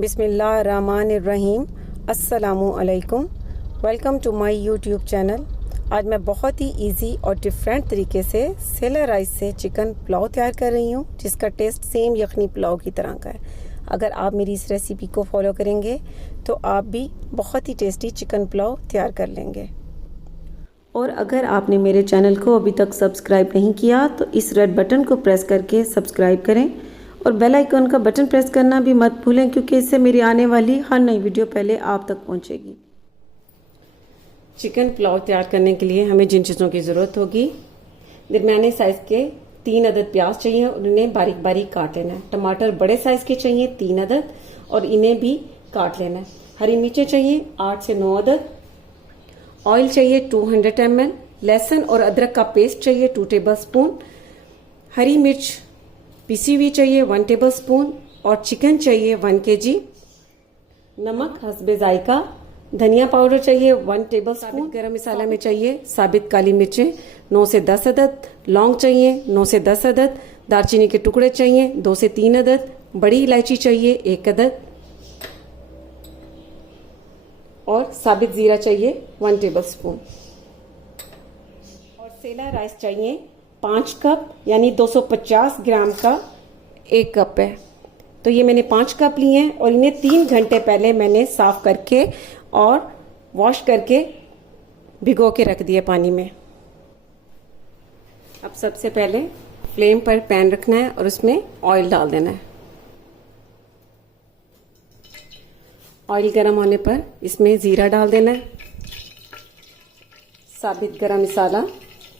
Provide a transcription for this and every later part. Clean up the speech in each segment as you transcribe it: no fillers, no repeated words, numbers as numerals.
बिस्मिल्लाहिर्रहमानिर्रहीम। अस्सलामुअलैकुम। Welcome to my YouTube channel. आज मैं बहुत ही इजी और डिफरेंट तरीके से सेला राइस से चिकन पुलाव तैयार कर रही हूँ, जिसका टेस्ट सेम यखनी पुलाव की तरह का है। अगर आप मेरी इस रेसिपी को फॉलो करेंगे तो आप भी बहुत ही टेस्टी चिकन पुलाव तैयार कर लेंगे। और अगर आपने मेरे चैनल को अभी तक सब्सक्राइब नहीं किया तो इस रेड बटन को प्रेस करके सब्सक्राइब करें और बेल आइकन का बटन प्रेस करना भी मत भूलें, क्योंकि इससे मेरी आने वाली हर नई वीडियो पहले आप तक पहुंचेगी। चिकन पुलाव तैयार करने के लिए हमें जिन चीज़ों की ज़रूरत होगी, दरमियाने साइज़ के 3 अदद प्याज चाहिए और इन्हें बारीक बारीक काट लेना है। टमाटर बड़े साइज़ के चाहिए 3 अदद और इन्हें भी काट लेना है। हरी मिर्चें चाहिए 8 से 9 अदद। ऑयल चाहिए 200 ml। लहसुन और अदरक का पेस्ट चाहिए 2 टेबलस्पून। हरी मिर्च पिसी हुई चाहिए 1 टेबलस्पून और चिकन चाहिए 1 kg। नमक हस्बे जायका। धनिया पाउडर चाहिए 1 टेबलस्पून। गरम मसाला में चाहिए साबित काली मिर्चें 9 से 10 अदद। लौंग चाहिए 9 से 10 अदद। दालचीनी के टुकड़े चाहिए 2 से 3 अदद। बड़ी इलायची चाहिए 1 अदद और साबित जीरा चाहिए 1 टेबलस्पून। और सेला राइस चाहिए 5 कप, यानी 250 ग्राम का 1 कप है। तो ये मैंने 5 कप लिए हैं और इन्हें 3 घंटे पहले मैंने साफ करके और वॉश करके भिगो के रख दिया पानी में। अब सबसे पहले फ्लेम पर पैन रखना है और उसमें ऑयल डाल देना है। ऑयल गर्म होने पर इसमें जीरा डाल देना है, साबित गरम मसाला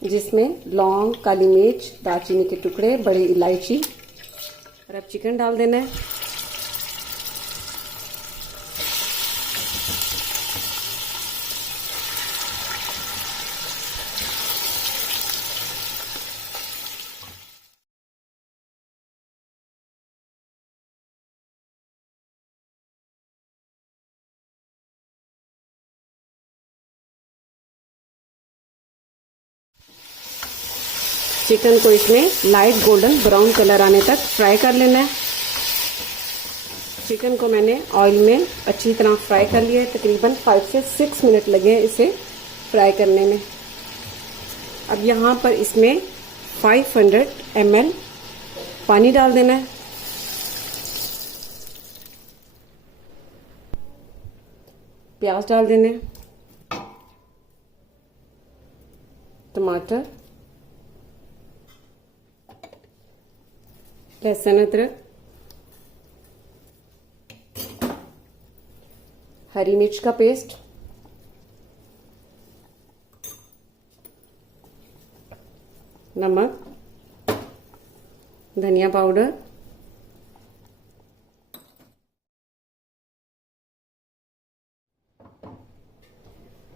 जिसमें लौंग, काली मिर्च, दालचीनी के टुकड़े, बड़ी इलायची और अब चिकन डाल देना है। चिकन को इसमें लाइट गोल्डन ब्राउन कलर आने तक फ्राई कर लेना है। चिकन को मैंने ऑयल में अच्छी तरह फ्राई कर लिया है। तकरीबन 5 से 6 मिनट लगे हैं इसे फ्राई करने में। अब यहाँ पर इसमें 500 ml पानी डाल देना है। प्याज डाल देने, टमाटर, लहसुन, अदरक, हरी मिर्च का पेस्ट, नमक, धनिया पाउडर,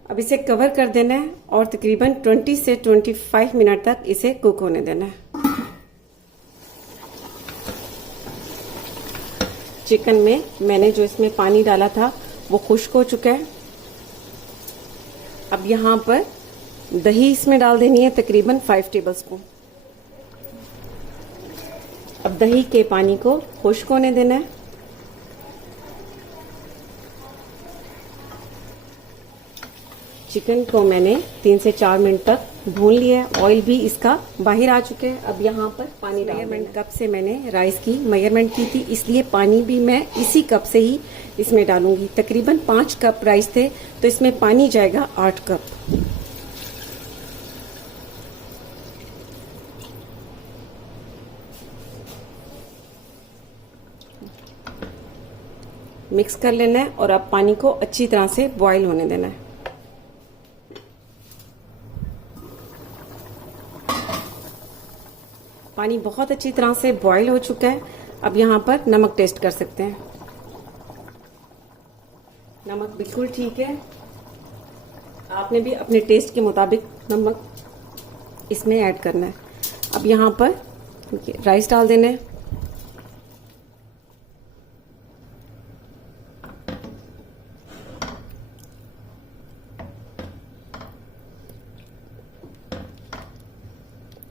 अब इसे कवर कर देना है और तकरीबन 20 से 25 मिनट तक इसे कुक होने देना है। चिकन में मैंने जो इसमें पानी डाला था वो खुश्क हो चुका है। अब यहाँ पर दही इसमें डाल देनी है तकरीबन 5 टेबलस्पून। अब दही के पानी को खुश्क होने देना है। चिकन को मैंने 3 से 4 मिनट तक भून लिया है। ऑयल भी इसका बाहर आ चुके हैं। अब यहाँ पर पानी मेजरमेंट कप से मैंने राइस की मेजरमेंट की थी, इसलिए पानी भी मैं इसी कप से ही इसमें डालूंगी। तकरीबन 5 कप राइस थे तो इसमें पानी जाएगा 8 कप। मिक्स कर लेना है और अब पानी को अच्छी तरह से बॉईल होने देना है। पानी बहुत अच्छी तरह से बॉईल हो चुका है। अब यहाँ पर नमक टेस्ट कर सकते हैं। नमक बिल्कुल ठीक है। आपने भी अपने टेस्ट के मुताबिक नमक इसमें ऐड करना है। अब यहाँ पर राइस डाल देना है।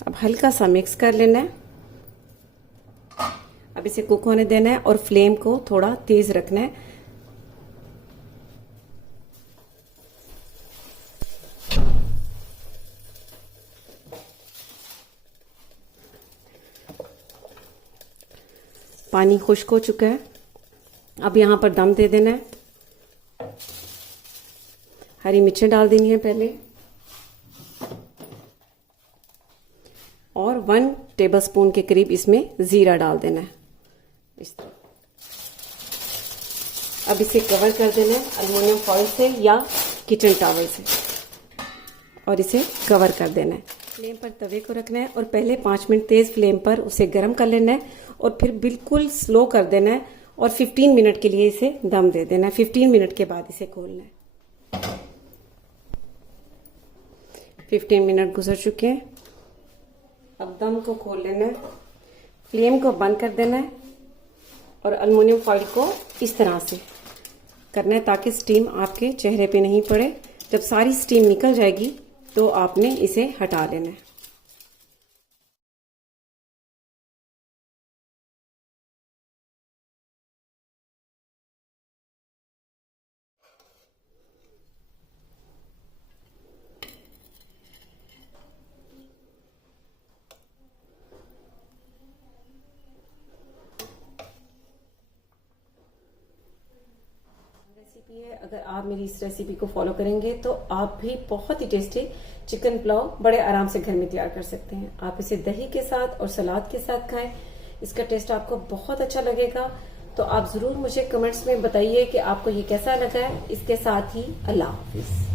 अब हल्का सा मिक्स कर लेना है। अब इसे कुक होने देना है और फ्लेम को थोड़ा तेज रखना है। पानी खुश्क हो चुका है। अब यहां पर दम दे देना है। हरी मिर्चें डाल देनी है पहले और 1 टेबलस्पून के करीब इसमें जीरा डाल देना है इस तरह। अब इसे कवर कर देना है अल्युमिनियम फॉइल से या किचन टॉवल से और इसे कवर कर देना है। फ्लेम पर तवे को रखना है और पहले 5 मिनट तेज फ्लेम पर उसे गर्म कर लेना है और फिर बिल्कुल स्लो कर देना है और 15 मिनट के लिए इसे दम दे देना है। 15 मिनट के बाद इसे खोलना है। 15 मिनट गुजर चुके हैं। अब दम को खोल लेना है, फ्लेम को बंद कर देना है और अल्युमिनियम फॉइल को इस तरह से करना है ताकि स्टीम आपके चेहरे पे नहीं पड़े। जब सारी स्टीम निकल जाएगी तो आपने इसे हटा लेना है। रेसिपी है, अगर आप मेरी इस रेसिपी को फॉलो करेंगे तो आप भी बहुत ही टेस्टी चिकन पुलाव बड़े आराम से घर में तैयार कर सकते हैं। आप इसे दही के साथ और सलाद के साथ खाएं, इसका टेस्ट आपको बहुत अच्छा लगेगा। तो आप जरूर मुझे कमेंट्स में बताइए कि आपको ये कैसा लगा है। इसके साथ ही अल्लाह हाफिज।